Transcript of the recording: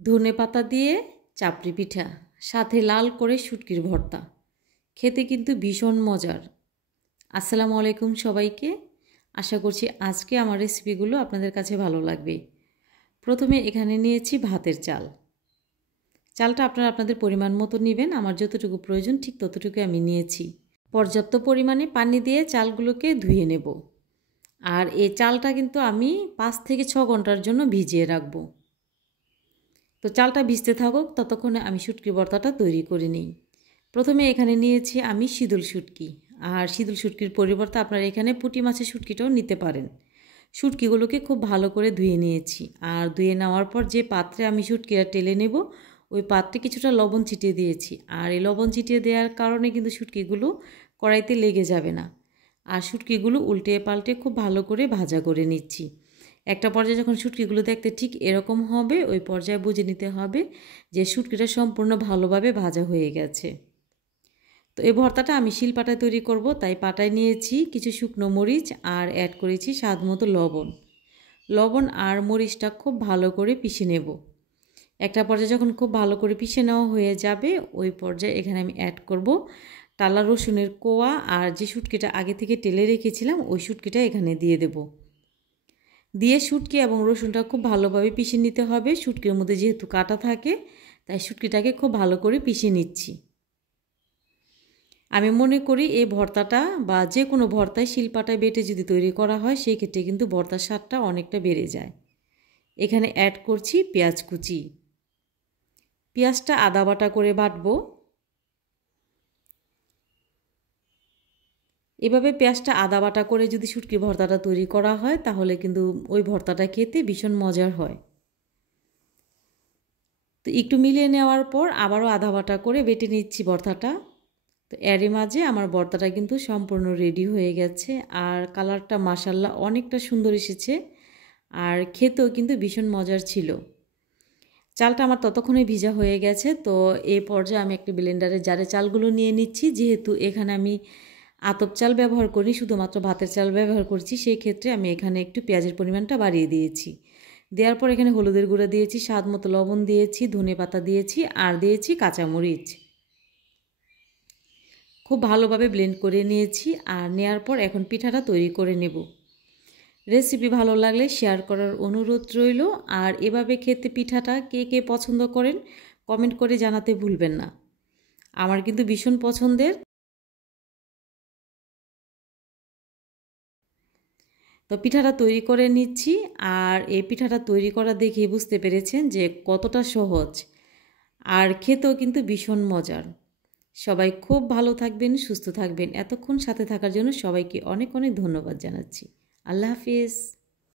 ধনেপাতা দিয়ে চাপড়ি পিঠা, সাথে লাল করে শুটকির ভর্তা, খেতে কিন্তু ভীষণ মজার। আসসালামু আলাইকুম সবাইকে। আশা করছি আজকে আমার রেসিপিগুলো আপনাদের কাছে ভালো লাগবে। প্রথমে এখানে নিয়েছি ভাতের চাল। চালটা আপনারা আপনাদের পরিমাণ মতো নেবেন। আমার যতটুকু প্রয়োজন ঠিক ততটুকু আমি নিয়েছি। পর্যাপ্ত পরিমাণে পানি দিয়ে চালগুলোকে ধুয়ে নেব। আর এই চালটা কিন্তু আমি 5 থেকে 6 ঘন্টার জন্য ভিজিয়ে রাখবো। তো চালটা ভিজতে থাকুক, ততক্ষণে আমি শুটকি ভর্তাটা তৈরি করে নিই। প্রথমে এখানে নিয়েছি আমি শীতল শুটকি। আর শীতল শুটকির পরিবর্তে আপনারা এখানে পুঁটি মাছের শুটকিটাও নিতে পারেন। শুটকিগুলোকে খুব ভালো করে ধুয়ে নিয়েছি। আর ধুয়ে নেওয়ার পর যে পাত্রে আমি শুটকিটা টেলে নেব, ওই পাত্রে কিছুটা লবণ ছিটিয়ে দিয়েছি। আর এই লবণ ছিটিয়ে দেওয়ার কারণে কিন্তু শুটকিগুলো কড়াইতে লেগে যাবে না। আর শুটকিগুলো উল্টে পাল্টে খুব ভালো করে ভাজা করে নিচ্ছি। একটা পর্যায়ে যখন শুটকিগুলো দেখতে ঠিক এরকম হবে, ওই পর্যায়ে বুঝে নিতে হবে যে শুটকিটা সম্পূর্ণ ভালোভাবে ভাজা হয়ে গেছে। তো এই ভর্তাটা আমি শিলপাটায় তৈরি করব, তাই পাটায় নিয়েছি কিছু শুকনো মরিচ আর অ্যাড করেছি স্বাদ মতো লবণ আর মরিচটা খুব ভালো করে পিষে নেব। একটা পর্যায়ে যখন খুব ভালো করে পিষে নেওয়া হয়ে যাবে, ওই পর্যায়ে এখানে আমি অ্যাড করব টালা রসুনের কোয়া, আর যে শুটকিটা আগে থেকে টেলে রেখেছিলাম ওই শুটকিটা এখানে দিয়ে দেব। দিয়ে শুটকি এবং রসুনটা খুব ভালোভাবে পিষে নিতে হবে। শুটকির মধ্যে যেহেতু কাটা থাকে, তাই শুটকিটাকে খুব ভালো করে পিষে নিচ্ছি। আমি মনে করি এই ভর্তাটা বা যে কোনো ভর্তায় শিলপাটায় বেটে যদি তৈরি করা হয়, সেই ক্ষেত্রে কিন্তু ভর্তার স্বাদটা অনেকটা বেড়ে যায়। এখানে অ্যাড করছি পেঁয়াজ কুচি। পেঁয়াজটা আদা বাটা করে বাটবো। এভাবে পেঁয়াজটা আদা বাটা করে যদি শুটকি ভর্তাটা তৈরি করা হয়, তাহলে কিন্তু ওই ভর্তাটা খেতে ভীষণ মজার হয়। তো একটু মিলিয়ে নেওয়ার পর আবারও আদা বাটা করে বেটে নিচ্ছি ভর্তাটা। তো এরই মাঝে আমার ভর্তাটা কিন্তু সম্পূর্ণ রেডি হয়ে গেছে। আর কালারটা মাশাল্লাহ অনেকটা সুন্দর এসেছে। আর খেতেও কিন্তু ভীষণ মজার ছিল। চালটা আমার ততক্ষণে ভিজা হয়ে গেছে। তো এই পর্যায়ে আমি একটা ব্লেন্ডারে জারে চালগুলো নিয়ে নিচ্ছি। যেহেতু এখানে আমি আতপ চাল ব্যবহার করি, শুধুমাত্র ভাতের চাল ব্যবহার করছি, সেই ক্ষেত্রে আমি এখানে একটু পেঁয়াজের পরিমাণটা বাড়িয়ে দিয়েছি। দেওয়ার পর এখানে হলুদের গুঁড়া দিয়েছি, স্বাদ মতো লবণ দিয়েছি, ধনেপাতা দিয়েছি আর দিয়েছি কাঁচামরিচ। খুব ভালোভাবে ব্লেন্ড করে নিয়েছি। আর নেওয়ার পর এখন পিঠাটা তৈরি করে নেব। রেসিপি ভালো লাগলে শেয়ার করার অনুরোধ রইল। আর এভাবে খেতে পিঠাটা কে কে পছন্দ করেন কমেন্ট করে জানাতে ভুলবেন না। আমার কিন্তু ভীষণ পছন্দের। তো পিঠাটা তৈরি করে নিচ্ছি। আর এই পিঠাটা তৈরি করা দেখে বুঝতে পেরেছেন যে কতটা সহজ, আর খেতেও কিন্তু ভীষণ মজার। সবাই খুব ভালো থাকবেন, সুস্থ থাকবেন। এতক্ষণ সাথে থাকার জন্য সবাইকে অনেক অনেক ধন্যবাদ জানাচ্ছি। আল্লাহ হাফিজ।